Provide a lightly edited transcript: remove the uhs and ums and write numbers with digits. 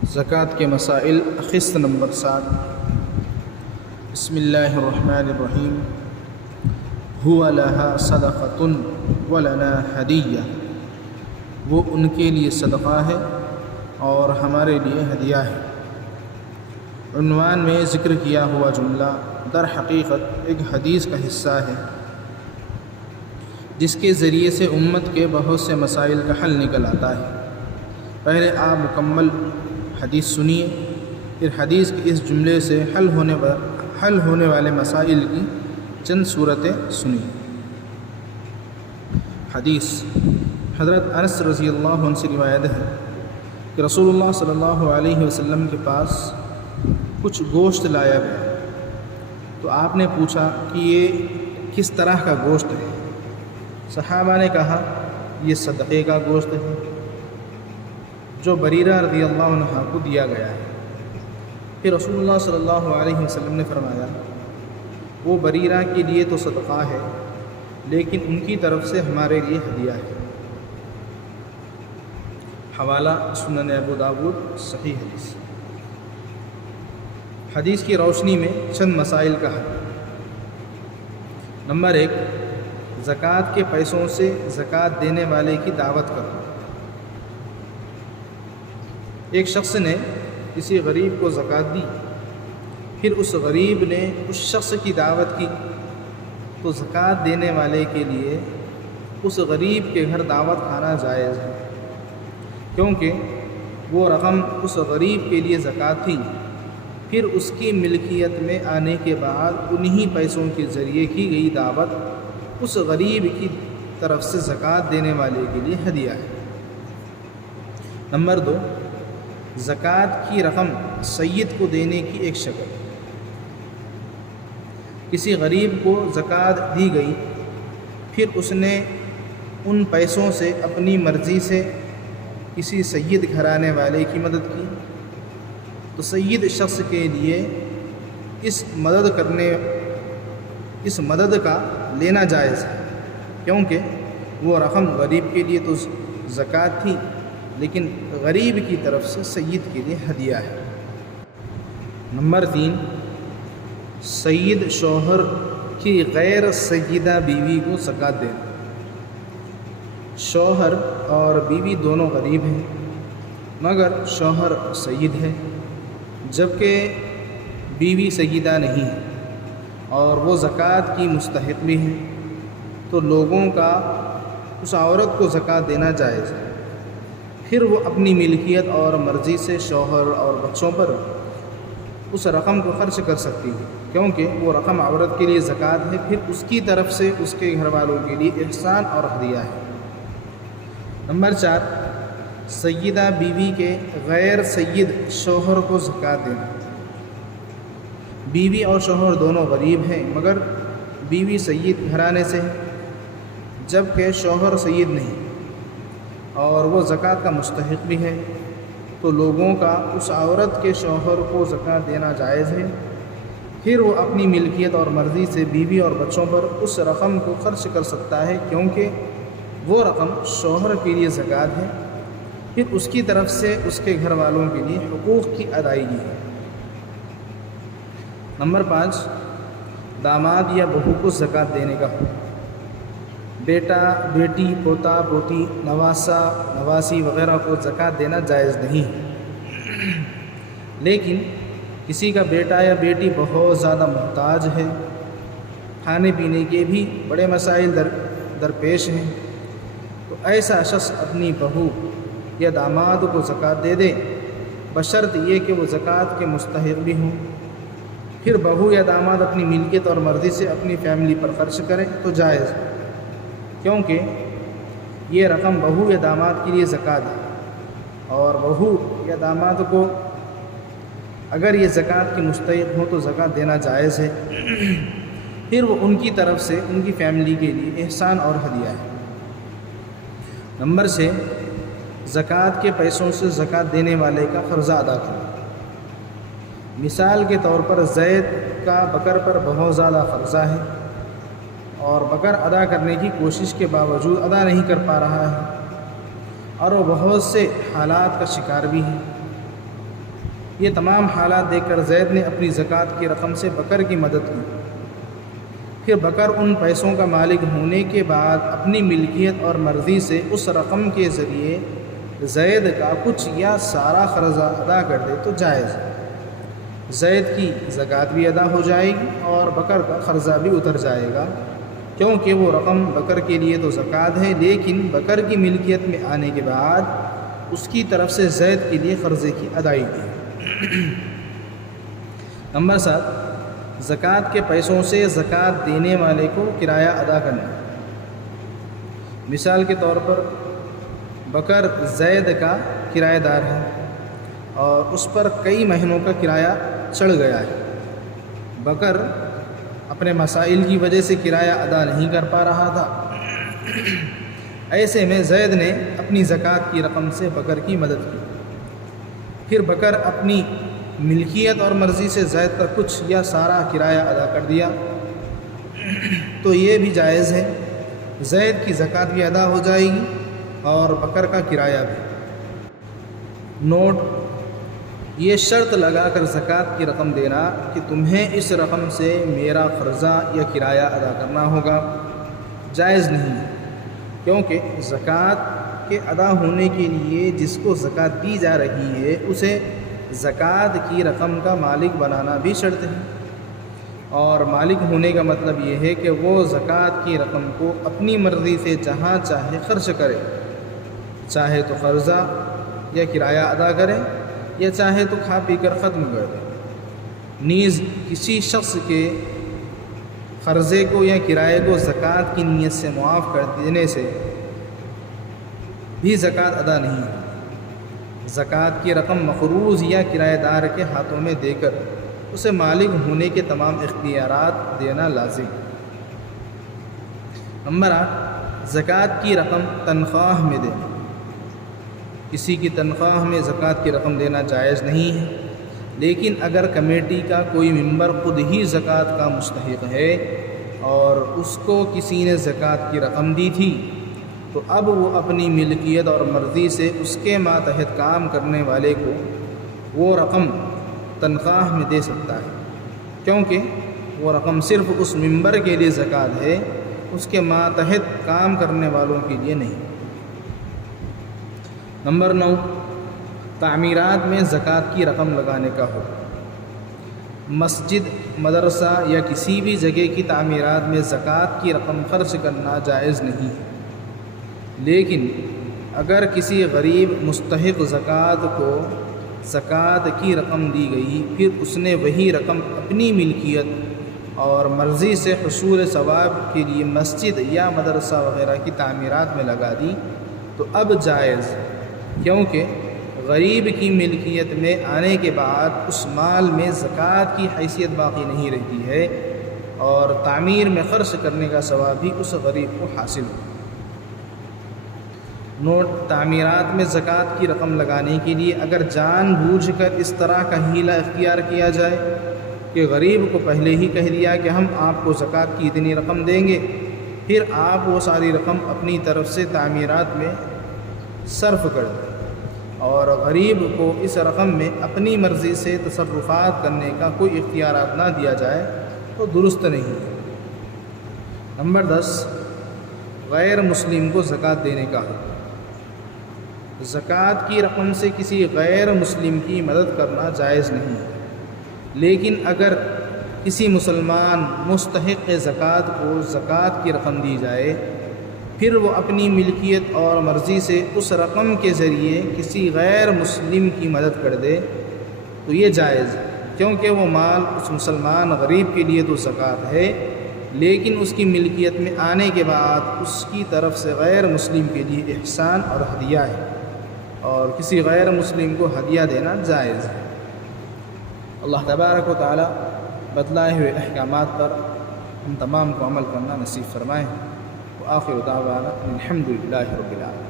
زکوٰۃ کے مسائل قسط نمبر 7۔ بسم اللہ الرحمن الرحیم۔ هو لها صدقۃ ولنا ہدیہ، وہ ان کے لیے صدقہ ہے اور ہمارے لیے ہدیہ ہے۔ عنوان میں ذکر کیا ہوا جملہ در حقیقت ایک حدیث کا حصہ ہے جس کے ذریعے سے امت کے بہت سے مسائل کا حل نکل آتا ہے۔ پہلے آپ مکمل حدیث سنیے، پھر حدیث کے اس جملے سے حل ہونے والے مسائل کی چند صورتیں سنیے۔ حدیث حضرت انس رضی اللہ عنہ سے روایت ہے کہ رسول اللہ صلی اللہ علیہ وسلم کے پاس کچھ گوشت لایا گیا، تو آپ نے پوچھا کہ یہ کس طرح کا گوشت ہے؟ صحابہ نے کہا یہ صدقے کا گوشت ہے جو بریرہ رضی اللہ عنہ کو دیا گیا ہے۔ پھر رسول اللہ صلی اللہ علیہ وسلم نے فرمایا وہ بریرہ کے لیے تو صدقہ ہے لیکن ان کی طرف سے ہمارے لیے ہدیہ ہے۔ حوالہ سنن ابو داؤد، صحیح حدیث۔ حدیث کی روشنی میں چند مسائل کا حل۔ نمبر 1، زکوٰۃ کے پیسوں سے زکوٰۃ دینے والے کی دعوت کرو۔ ایک شخص نے کسی غریب کو زکوٰۃ دی، پھر اس غریب نے اس شخص کی دعوت کی، تو زکوٰۃ دینے والے کے لیے اس غریب کے گھر دعوت کھانا جائز ہے، کیونکہ وہ رقم اس غریب کے لیے زکوٰۃ تھی۔ پھر اس کی ملکیت میں آنے کے بعد انہی پیسوں کے ذریعے کی گئی دعوت اس غریب کی طرف سے زکوٰۃ دینے والے کے لیے ہدیہ ہے۔ نمبر 2، زکوٰۃ کی رقم سید کو دینے کی ایک شکل۔ کسی غریب کو زکوٰۃ دی گئی، پھر اس نے ان پیسوں سے اپنی مرضی سے کسی سید گھرانے والے کی مدد کی، تو سید شخص کے لیے اس مدد کا لینا جائز ہے، کیونکہ وہ رقم غریب کے لیے تو زکوٰۃ تھی لیکن غریب کی طرف سے سید کے لیے ہدیہ ہے۔ نمبر 3، سید شوہر کی غیر سیدہ بیوی کو زکوٰۃ دینا۔ شوہر اور بیوی دونوں غریب ہیں مگر شوہر سید ہے، جبکہ بیوی سیدہ نہیں ہے اور وہ زکوٰۃ کی مستحق بھی ہے، تو لوگوں کا اس عورت کو زکوٰۃ دینا جائز ہے۔ پھر وہ اپنی ملکیت اور مرضی سے شوہر اور بچوں پر اس رقم کو خرچ کر سکتی ہے، کیونکہ وہ رقم عورت کے لیے زکوٰۃ ہے، پھر اس کی طرف سے اس کے گھر والوں کے لیے احسان اور ہدیہ ہے۔ نمبر 4، سیدہ بیوی کے غیر سید شوہر کو زکوٰۃ دینا۔ بیوی اور شوہر دونوں غریب ہیں مگر بیوی سید گھرانے سے ہے، جبکہ شوہر سید نہیں اور وہ زکوٰۃ کا مستحق بھی ہے، تو لوگوں کا اس عورت کے شوہر کو زکوٰۃ دینا جائز ہے۔ پھر وہ اپنی ملکیت اور مرضی سے بیوی اور بچوں پر اس رقم کو خرچ کر سکتا ہے، کیونکہ وہ رقم شوہر کے لیے زکوٰۃ ہے، پھر اس کی طرف سے اس کے گھر والوں کے لیے حقوق کی ادائیگی ہے۔ نمبر 5، داماد یا بہو کو زکوٰۃ دینے کا حکم۔ بیٹا، بیٹی، پوتا، پوتی، نواسا، نواسی وغیرہ کو زکوٰۃ دینا جائز نہیں، لیکن کسی کا بیٹا یا بیٹی بہت زیادہ محتاج ہے، کھانے پینے کے بھی بڑے مسائل درپیش ہیں، تو ایسا شخص اپنی بہو یا داماد کو زکوٰۃ دے دے، بشرط یہ کہ وہ زکوٰۃ کے مستحق بھی ہوں۔ پھر بہو یا داماد اپنی ملکیت اور مرضی سے اپنی فیملی پر خرچ کریں تو جائز ہے، کیونکہ یہ رقم بہو یا داماد کے لیے زکوٰۃ ہے، اور بہو یا داماد کو اگر یہ زکوٰۃ کے مستحق ہوں تو زکوٰۃ دینا جائز ہے، پھر وہ ان کی طرف سے ان کی فیملی کے لیے احسان اور ہدیہ ہے۔ نمبر 6، زکوٰۃ کے پیسوں سے زکوٰۃ دینے والے کا قرضہ ادا کرنا۔ مثال کے طور پر زید کا بکر پر بہت زیادہ قرضہ ہے اور بکر ادا کرنے کی کوشش کے باوجود ادا نہیں کر پا رہا ہے، اور وہ بہت سے حالات کا شکار بھی ہے، یہ تمام حالات دیکھ کر زید نے اپنی زکوٰۃ کی رقم سے بکر کی مدد کی۔ پھر بکر ان پیسوں کا مالک ہونے کے بعد اپنی ملکیت اور مرضی سے اس رقم کے ذریعے زید کا کچھ یا سارا قرضہ ادا کر دے تو جائز ہے۔ زید کی زکوٰۃ بھی ادا ہو جائے گی اور بکر کا قرضہ بھی اتر جائے گا، کیونکہ وہ رقم بکر کے لیے تو زکوٰۃ ہے، لیکن بکر کی ملکیت میں آنے کے بعد اس کی طرف سے زید کے لیے قرضے کی ادائیگی ہے۔ نمبر 7، زکوٰۃ کے پیسوں سے زکوٰۃ دینے والے کو کرایہ ادا کرنا۔ مثال کے طور پر بکر زید کا کرایہ دار ہے اور اس پر کئی مہینوں کا کرایہ چڑھ گیا ہے۔ بکر اپنے مسائل کی وجہ سے کرایہ ادا نہیں کر پا رہا تھا، ایسے میں زید نے اپنی زکوٰۃ کی رقم سے بکر کی مدد کی۔ پھر بکر اپنی ملکیت اور مرضی سے زید کا کچھ یا سارا کرایہ ادا کر دیا تو یہ بھی جائز ہے۔ زید کی زکوٰۃ بھی ادا ہو جائے گی اور بکر کا کرایہ بھی۔ نوٹ: یہ شرط لگا کر زکوٰۃ کی رقم دینا کہ تمہیں اس رقم سے میرا قرضہ یا کرایہ ادا کرنا ہوگا، جائز نہیں ہے، کیونکہ زکوٰۃ کے ادا ہونے کے لیے جس کو زکوٰۃ دی جا رہی ہے اسے زکوٰۃ کی رقم کا مالک بنانا بھی شرط ہے، اور مالک ہونے کا مطلب یہ ہے کہ وہ زکوٰۃ کی رقم کو اپنی مرضی سے جہاں چاہے خرچ کرے، چاہے تو قرضہ یا کرایہ ادا کرے یا چاہے تو کھا پی کر ختم کر دے۔ نیز کسی شخص کے قرضے کو یا کرائے کو زکوٰۃ کی نیت سے معاف کر دینے سے بھی زکوٰۃ ادا نہیں ہے۔ زکوٰۃ کی رقم مقروض یا کرایہ دار کے ہاتھوں میں دے کر اسے مالک ہونے کے تمام اختیارات دینا لازم۔ نمبر 8، زکوٰۃ کی رقم تنخواہ میں دینا۔ کسی کی تنخواہ میں زکوٰۃ کی رقم دینا جائز نہیں ہے، لیکن اگر کمیٹی کا کوئی ممبر خود ہی زکوٰۃ کا مستحق ہے اور اس کو کسی نے زکوٰۃ کی رقم دی تھی تو اب وہ اپنی ملکیت اور مرضی سے اس کے ماتحت کام کرنے والے کو وہ رقم تنخواہ میں دے سکتا ہے، کیونکہ وہ رقم صرف اس ممبر کے لیے زکوٰۃ ہے، اس کے ماتحت کام کرنے والوں کے لیے نہیں۔ نمبر 9، تعمیرات میں زکوٰۃ کی رقم لگانے کا حکم۔ مسجد، مدرسہ یا کسی بھی جگہ کی تعمیرات میں زکوٰۃ کی رقم خرچ کرنا جائز نہیں ہے، لیکن اگر کسی غریب مستحق زکوٰۃ کو زکوٰۃ کی رقم دی گئی، پھر اس نے وہی رقم اپنی ملکیت اور مرضی سے حصول ثواب کے لیے مسجد یا مدرسہ وغیرہ کی تعمیرات میں لگا دی تو اب جائز، کیونکہ غریب کی ملکیت میں آنے کے بعد اس مال میں زکوٰۃ کی حیثیت باقی نہیں رہتی ہے اور تعمیر میں خرچ کرنے کا ثواب بھی اس غریب کو حاصل ہو۔ نوٹ: تعمیرات میں زکوٰۃ کی رقم لگانے کے لیے اگر جان بوجھ کر اس طرح کا حیلہ اختیار کیا جائے کہ غریب کو پہلے ہی کہہ دیا کہ ہم آپ کو زکوٰۃ کی اتنی رقم دیں گے، پھر آپ وہ ساری رقم اپنی طرف سے تعمیرات میں صرف کر دیں اور غریب کو اس رقم میں اپنی مرضی سے تصرفات کرنے کا کوئی اختیارات نہ دیا جائے تو درست نہیں ہے۔ نمبر 10، غیر مسلم کو زکوٰۃ دینے کا حکم۔ زکوٰۃ کی رقم سے کسی غیر مسلم کی مدد کرنا جائز نہیں ہے، لیکن اگر کسی مسلمان مستحق زکوٰۃ کو زکوٰۃ کی رقم دی جائے، پھر وہ اپنی ملکیت اور مرضی سے اس رقم کے ذریعے کسی غیر مسلم کی مدد کر دے تو یہ جائز ہے، کیونکہ وہ مال اس مسلمان غریب کے لیے تو زکوٰۃ ہے، لیکن اس کی ملکیت میں آنے کے بعد اس کی طرف سے غیر مسلم کے لیے احسان اور ہدیہ ہے، اور کسی غیر مسلم کو ہدیہ دینا جائز ہے۔ اللہ تبارک و تعالی بتلائے ہوئے احکامات پر ہم تمام کو عمل کرنا نصیب فرمائے۔ وآخر دعوانا الحمد للہ رب العالمین۔